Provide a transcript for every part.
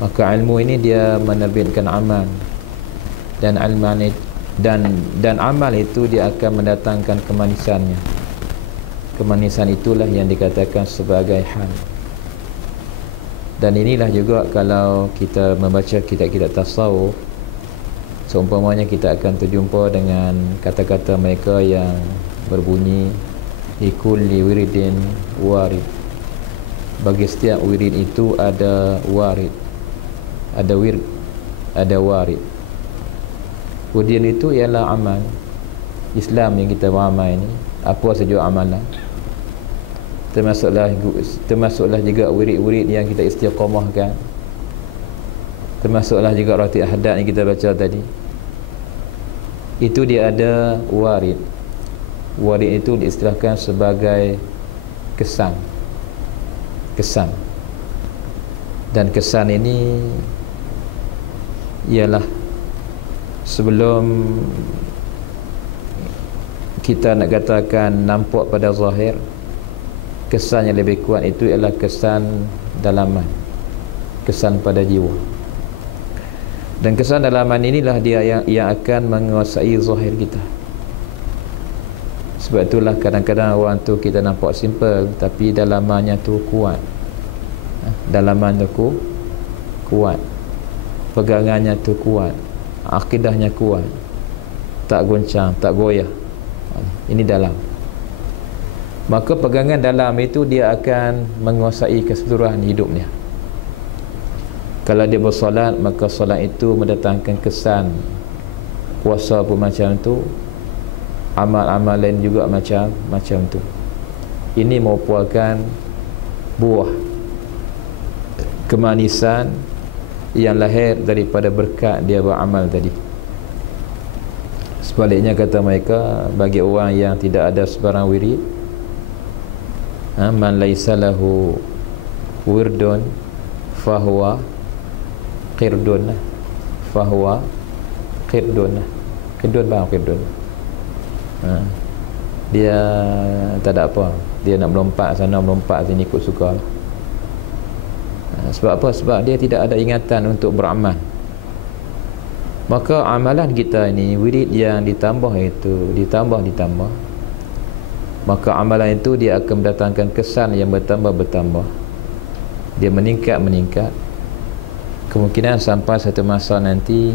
Maka ilmu ini dia menerbitkan amal, dan amal dan amal itu dia akan mendatangkan kemanisannya. Kemanisan itulah yang dikatakan sebagai hal. Dan inilah juga kalau kita membaca kitab-kitab tasawuf, seumpamanya kita akan terjumpa dengan kata-kata mereka yang berbunyi likulli wiridin warid. Bagi setiap wirid itu ada warid, ada wird, ada warid. Kemudian itu ialah amal Islam yang kita beramal ini. Apa saja amalan, termasuklah juga wirid-wirid yang kita istiqamahkan, termasuklah juga rati ahad yang kita baca tadi. Itu dia ada warid. Warid itu diistilahkan sebagai kesan. Dan kesan ini ialah sebelum kita nak katakan nampak pada zahir, kesan yang lebih kuat itu ialah kesan dalaman, kesan pada jiwa. Dan kesan dalaman inilah dia yang akan menguasai zahir kita. Sebab itulah kadang-kadang orang tu kita nampak simple, tapi dalamannya tu kuat. Dalaman tu kuat, pegangannya tu kuat, akidahnya kuat, tak goncang, tak goyah. Ini dalam. Maka pegangan dalam itu dia akan menguasai keseluruhan hidupnya. Kalau dia bersolat, maka solat itu mendatangkan kesan. Puasa pun macam tu, amal-amal lain juga macam tu. Ini merupakan buah kemanisan yang lahir daripada berkat dia beramal tadi. Sebaliknya kata mereka, bagi orang yang tidak ada sebarang wirid, man laisa lahu wirdun fahuwa qirdun, fahuwa qirdun. Qirdun bang, qirdun. Dia tak ada apa, dia nak melompat sana melompat sini ikut suka. Sebab apa? Sebab dia tidak ada ingatan untuk beramal. Maka amalan kita ini, wirid yang ditambah itu, ditambah, maka amalan itu dia akan mendatangkan kesan yang bertambah. Dia meningkat. Kemungkinan sampai satu masa nanti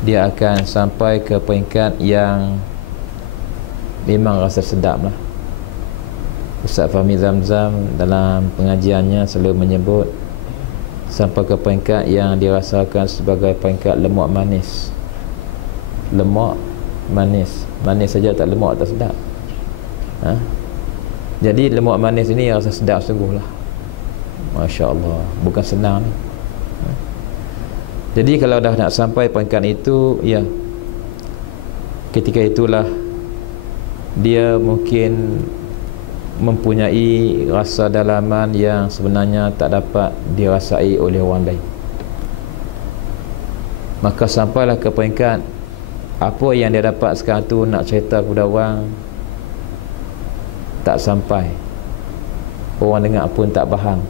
dia akan sampai ke peringkat yang memang rasa sedap lah. Ustaz Fahmi Zamzam dalam pengajiannya selalu menyebut sampai ke peringkat yang dirasakan sebagai peringkat lemak manis. Manis saja, tak lemak tak sedap. Jadi lemak manis ini rasa sedap sungguh lah. Masya Allah, bukan senang ni. Jadi kalau dah nak sampai peringkat itu, ya, ketika itulah dia mungkin mempunyai rasa dalaman yang sebenarnya tak dapat dirasai oleh orang lain. Maka sampailah ke peringkat apa yang dia dapat sekarang tu nak cerita kepada orang tak sampai, orang dengar pun tak faham.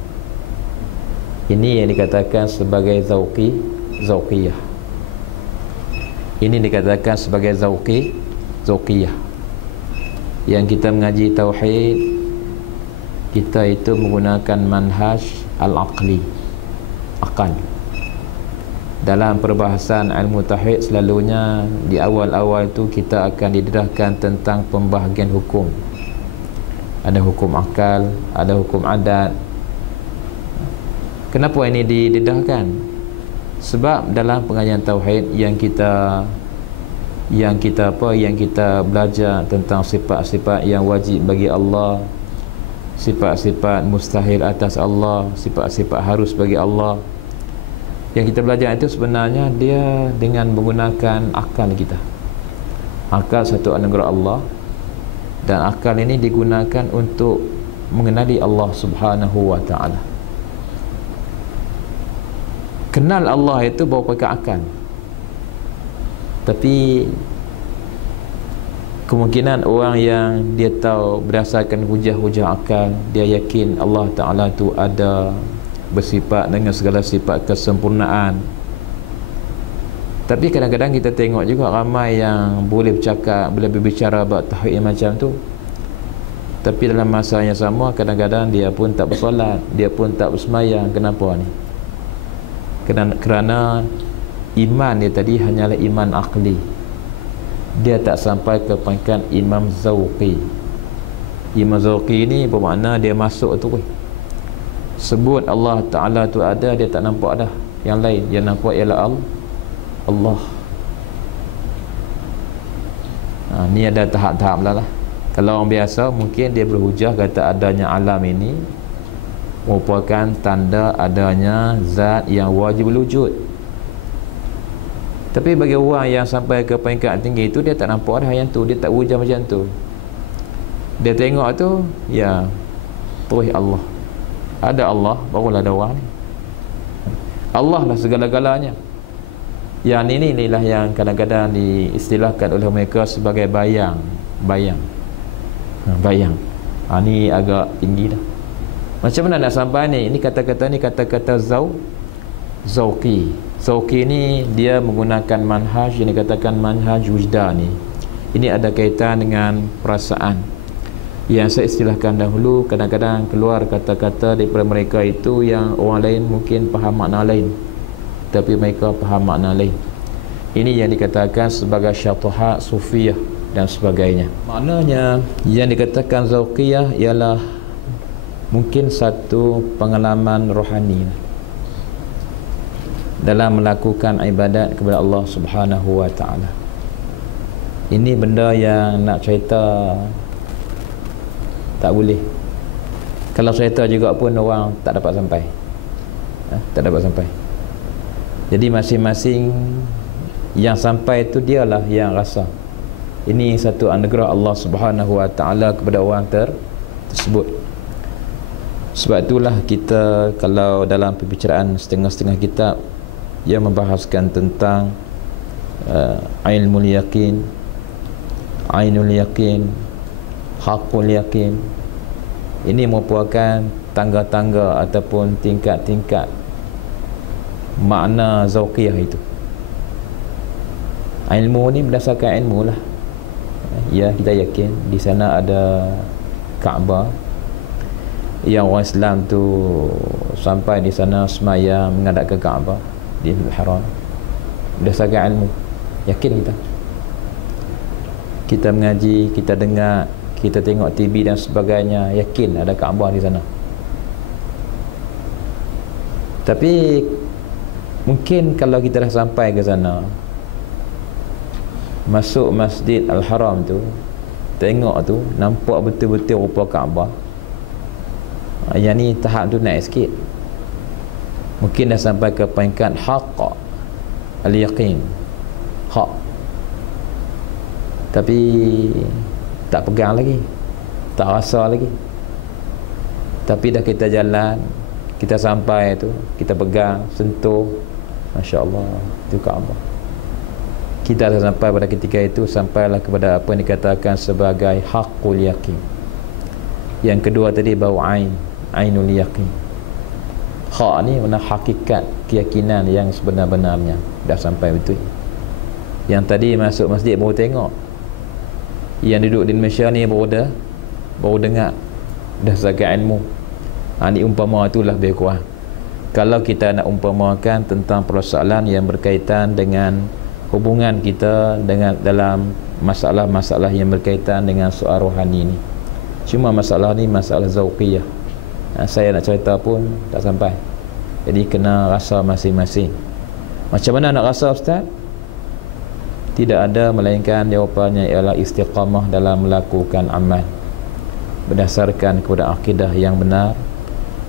Ini yang dikatakan sebagai zauqiyah. Ini dikatakan sebagai zauqiyah. Yang kita mengaji tauhid, kita itu menggunakan manhaj al-aqli, akal. Dalam perbahasan ilmu tauhid selalunya di awal-awal tu kita akan didedahkan tentang pembahagian hukum. Ada hukum akal, ada hukum adat. Kenapa ini didedahkan? Sebab dalam pengajian tauhid yang kita belajar tentang sifat-sifat yang wajib bagi Allah, sifat-sifat mustahil atas Allah, sifat-sifat harus bagi Allah. Yang kita belajar itu sebenarnya dia dengan menggunakan akal kita. Akal satu anugerah Allah, dan akal ini digunakan untuk mengenali Allah Subhanahu wa ta'ala. Kenal Allah itu bawa pakai akal. Tapi kemungkinan orang yang dia tahu berdasarkan hujah-hujah akal, dia yakin Allah Ta'ala tu ada, bersifat dengan segala sifat kesempurnaan. Tapi kadang-kadang kita tengok juga ramai yang boleh bercakap, boleh berbicara bab tauhid macam tu, tapi dalam masa yang sama kadang-kadang dia pun tak bersolat, dia pun tak bersemayang. Kenapa ni? Kerana iman dia tadi hanyalah iman akli, dia tak sampai ke peringkat imam zauqi. Imam zauqi ni bermakna dia masuk tu sebut Allah Ta'ala tu ada, dia tak nampak dah yang lain, dia nampak ialah Allah. Ni ada tahap-tahap lah. Kalau orang biasa mungkin dia berhujah kata adanya alam ini merupakan tanda adanya zat yang wajib wujud. Tapi bagi orang yang sampai ke peringkat tinggi itu, dia tak nampak dah yang tu, dia tak hujah macam tu. Dia tengok tu, ya terus Allah, ada Allah, barulah ada orang ni. Allah lah segala-galanya. Yang inilah yang kadang-kadang diistilahkan oleh mereka sebagai bayang. Ni agak tinggi dah. Macam mana nak sampai ni? Ini kata-kata ni kata-kata zauqi. Zauqi ni dia menggunakan manhaj yang dikatakan manhaj wujdani. Ini ada kaitan dengan perasaan. Yang saya istilahkan dahulu, kadang-kadang keluar kata-kata daripada mereka itu yang orang lain mungkin faham makna lain, tapi mereka faham makna lain. Ini yang dikatakan sebagai syatuhat sufiyah dan sebagainya. Maknanya yang dikatakan zauqiyah ialah mungkin satu pengalaman rohani dalam melakukan ibadat kepada Allah Subhanahu wa ta'ala. Ini benda yang nak cerita tak boleh. Kalau cerita juga pun orang tak dapat sampai. Tak dapat sampai. Jadi masing-masing yang sampai itu dialah yang rasa. Ini satu anugerah Allah Subhanahu wa ta'ala kepada orang tersebut. Sebab itulah kita kalau dalam pembicaraan setengah-setengah kitab yang membahaskan tentang ilmul yaqin, ainul yaqin, haqqul yaqin, ini merupakan tangga-tangga ataupun tingkat-tingkat makna zauqiyah itu. Ilmu ni berdasarkan ilmu lah. Ya, kita yakin di sana ada Kaabah, yang orang Islam tu sampai di sana semaya menghadap ke Kaabah di Haram berdasarkan ilmu. Yakin kita mengaji, kita dengar, kita tengok TV dan sebagainya, yakin ada Kaabah di sana. Tapi mungkin kalau kita dah sampai ke sana, masuk Masjid Al-Haram tu, tengok tu, nampak betul-betul rupa Kaabah, yang ni tahap tu naik sikit. Mungkin dah sampai ke peringkat haqq al-yaqin, haq, tapi tak pegang lagi, tak rasa lagi. Tapi dah kita jalan, kita sampai tu, kita pegang, sentuh, Masya Allah, itu Kaabah. Kita dah sampai pada ketika itu, sampailah kepada apa yang dikatakan sebagai haqqul yaqin. Yang kedua tadi bau ainul yaqin. Hak ni mana hakikat keyakinan yang sebenar-benarnya, dah sampai betul. Yang tadi masuk masjid baru tengok, yang duduk di Malaysia ni baru dengar, dah zakat ilmu. Ni umpama itulah lebih kurang. Kalau kita nak umpamakan tentang persoalan yang berkaitan dengan hubungan kita dengan dalam masalah-masalah yang berkaitan dengan soal rohani ni, cuma masalah ni masalah zauqiyah. Saya nak cerita pun tak sampai. Jadi kena rasa masing-masing. Macam mana nak rasa, Ustaz? Tidak ada melainkan jawapannya ialah istiqamah dalam melakukan amal berdasarkan kepada akidah yang benar,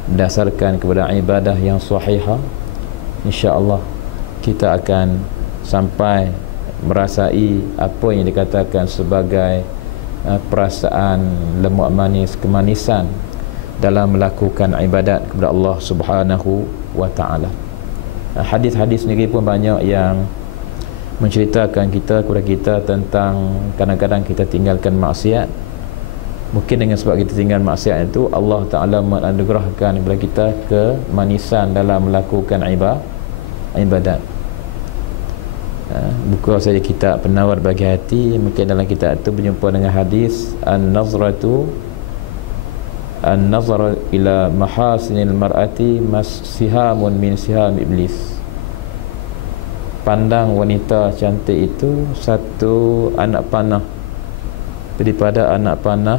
berdasarkan kepada ibadah yang sahihah. InsyaAllah kita akan sampai merasai apa yang dikatakan sebagai perasaan lemuk manis, kemanisan dalam melakukan ibadat kepada Allah Subhanahu wa ta'ala. Hadis-hadis sendiri pun banyak yang menceritakan kepada kita tentang kadang-kadang kita tinggalkan maksiat Mungkin dengan sebab kita tinggal maksiat itu, Allah Ta'ala menganugerahkan kepada kita kemanisan dalam melakukan ibadat. Buka saja kitab Penawar Bagi Hati, mungkin dalam kitab itu berjumpa dengan hadis An-nazar ila mahasinil mar'ati sihamun min siham iblis. Pandang wanita cantik itu satu anak panah daripada anak panah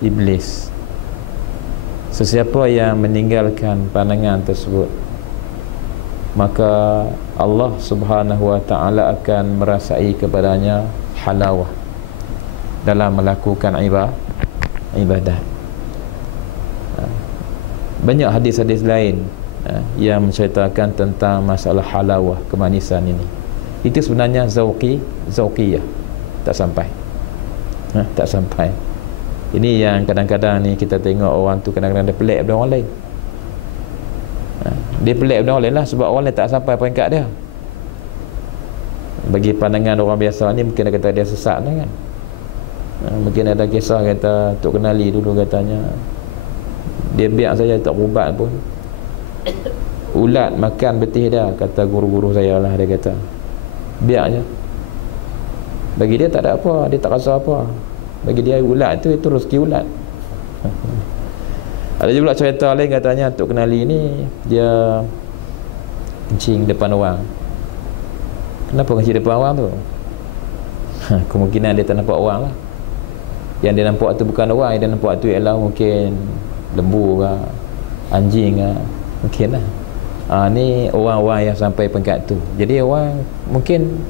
iblis. Sesiapa yang meninggalkan pandangan tersebut, maka Allah Subhanahu wa ta'ala akan merasai kepadanya halawah dalam melakukan ibadat. Banyak hadis-hadis lain yang menceritakan tentang masalah halawah, kemanisan ini. Itu sebenarnya zauqiyah, tak sampai. Tak sampai. Ini yang kadang-kadang ni kita tengok orang tu kadang-kadang dia pelik daripada orang lain. Dia pelik daripada orang lain lah, sebab orang lain tak sampai peringkat dia. Bagi pandangan orang biasa ni mungkin dia kata dia sesat lah kan. Mungkin ada kisah kata Tok Kenali dulu katanya dia biar saja tak ubat pun ulat makan betih dah, kata guru-guru saya lah, dia kata biar je. Bagi dia tak ada apa, dia tak rasa apa. Bagi dia ulat tu, itu rezeki ulat. Ada juga cerita lain katanya Tok Kenali ni dia kencing depan orang. Kenapa kencing depan orang tu? Kemungkinan dia tak nampak orang lah. Yang dia nampak tu bukan orang, yang dia nampak tu ialah mungkin lembu ke, anjing ke, mungkin lah. Ni orang-orang yang sampai peringkat tu. Jadi orang mungkin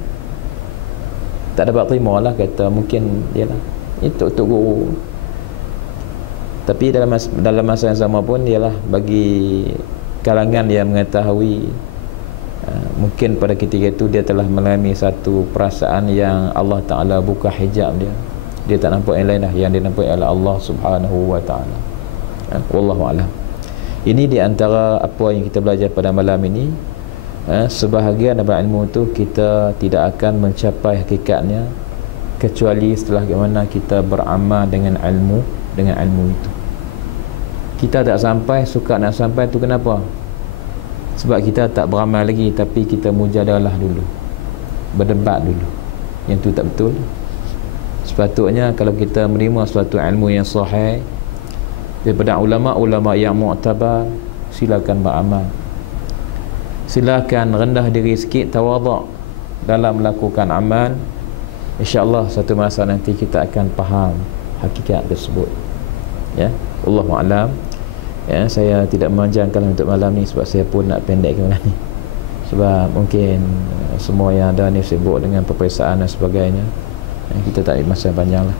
tak dapat terima lah, kata mungkin dia lah itu guru. Tapi dalam masa yang sama pun ialah bagi kalangan yang mengetahui, mungkin pada ketika itu dia telah mengalami satu perasaan yang Allah Ta'ala buka hijab dia tak nampak yang lain dah, yang dia nampak ialah Allah Subhanahu wa Ta'ala. Wallahu a'lam. Ini di antara apa yang kita belajar pada malam ini. Sebahagian daripada ilmu itu kita tidak akan mencapai hakikatnya kecuali setelah bagaimana kita beramal dengan ilmu itu. Kita tak sampai, suka nak sampai tu kenapa? Sebab kita tak beramal lagi, tapi kita mujadalah dulu, berdebat dulu. Yang tu tak betul. Sepatutnya kalau kita menerima suatu ilmu yang sahih daripada ulama yang mu'tabar, silakan beramal. Silakan rendah diri sikit, tawaduk dalam melakukan amal. InsyaAllah satu masa nanti kita akan faham hakikat tersebut. Ya, Allahu a'lam. Ya, saya tidak memanjangkan untuk malam ni sebab saya pun nak pendekkan malam ni. Sebab mungkin semua yang ada ni sibuk dengan peperiksaan dan sebagainya. Kita tak ada masa panjang lah.